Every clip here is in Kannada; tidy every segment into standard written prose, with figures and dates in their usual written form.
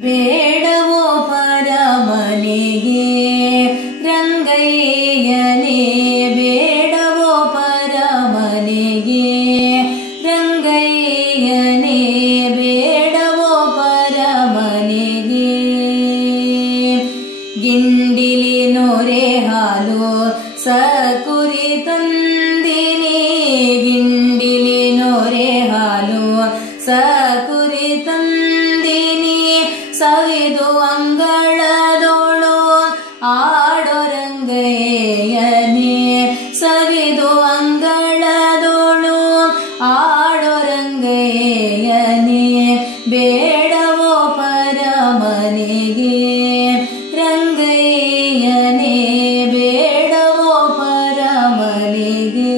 ಬೇಡವೋ ಪರಮನೆಗೆ ರಂಗಯ್ಯನೇ ಬೇಡವೋ ಪರಮನೆಗೆ ರಂಗಯ್ಯನೇ ಬೇಡವೋ ಪರಮನೆಗೆ ಗಿಂಡಿಲಿ ನೊರೆ ಹಾಲು ಸಕುರಿ ತಂದಿನಿ ಗಿಂಡಿಲಿ ನೊರೆ ಹಾಲು ಸಕುರಿ ತಂದಿನಿ ಸವಿದು ಅಂಗಳದೋಳು ಆಡೋ ರಂಗಯ್ಯನೇ ಸವಿದು ಅಂಗಳದೋಳು ಆಡೋ ರಂಗಯ್ಯನೇ ಬೇಡವೋ ಪರಮನೆಗೆ ರಂಗಯ್ಯನೇ ಬೇಡವೋ ಪರಮನೆಗೆ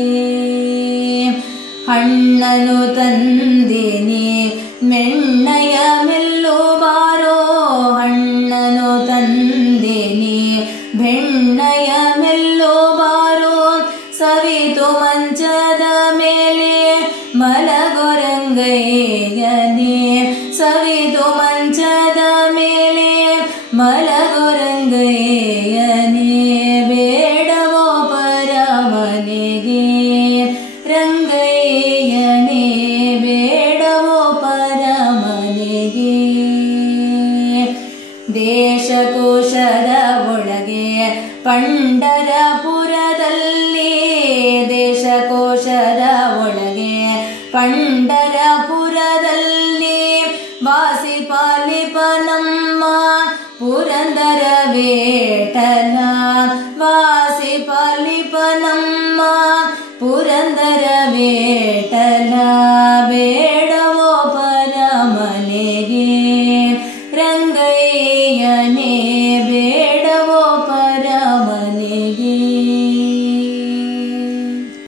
ಹಣ್ಣನು ತಂದಿನಿ ಮೆಣ್ಣಯ ಮೆಲ್ಲು ಬಾರೋ ಹಣ್ಣನು ತಂದಿನಿ ಬೆಣ್ಣಯ ಮೆಲ್ಲು ಬಾರೋ ಸವಿತು ಮಂಚದ ಮೇಲೆ ಮಲಗೋ ರಂಗಯ್ಯನೇ ಸವಿತು ಮಂಚದ ಮೇಲೆ ಮಲಗೋ ರಂಗಯ್ಯನೇ ಬೇಡವೋ ಪರಮನೆಗೆ ರಂಗಯ್ಯನೇ ಬೇಡವೋ ಪರಮನೆಗೆ ದೇಶಕೋಶದ ಒಳಗೆ ಪಂಢರಪುರದಲ್ಲಿ ದೇಶಕೋಶದ ಒಳಗೆ ಪಂಢರಪುರದಲ್ಲಿ ವಾಸಿ ಪಾಲಿಪ ನಮ್ಮ ಪುರಂದರ ವೇಟನ ವಾಸಿ ಪಾಲಿಪ ನಮ್ಮ ಪುರಂದರ ವೇಟನ ಬೇಡವೋ ಪರಮನೆಗೆ ರಂಗಯ್ಯನೇ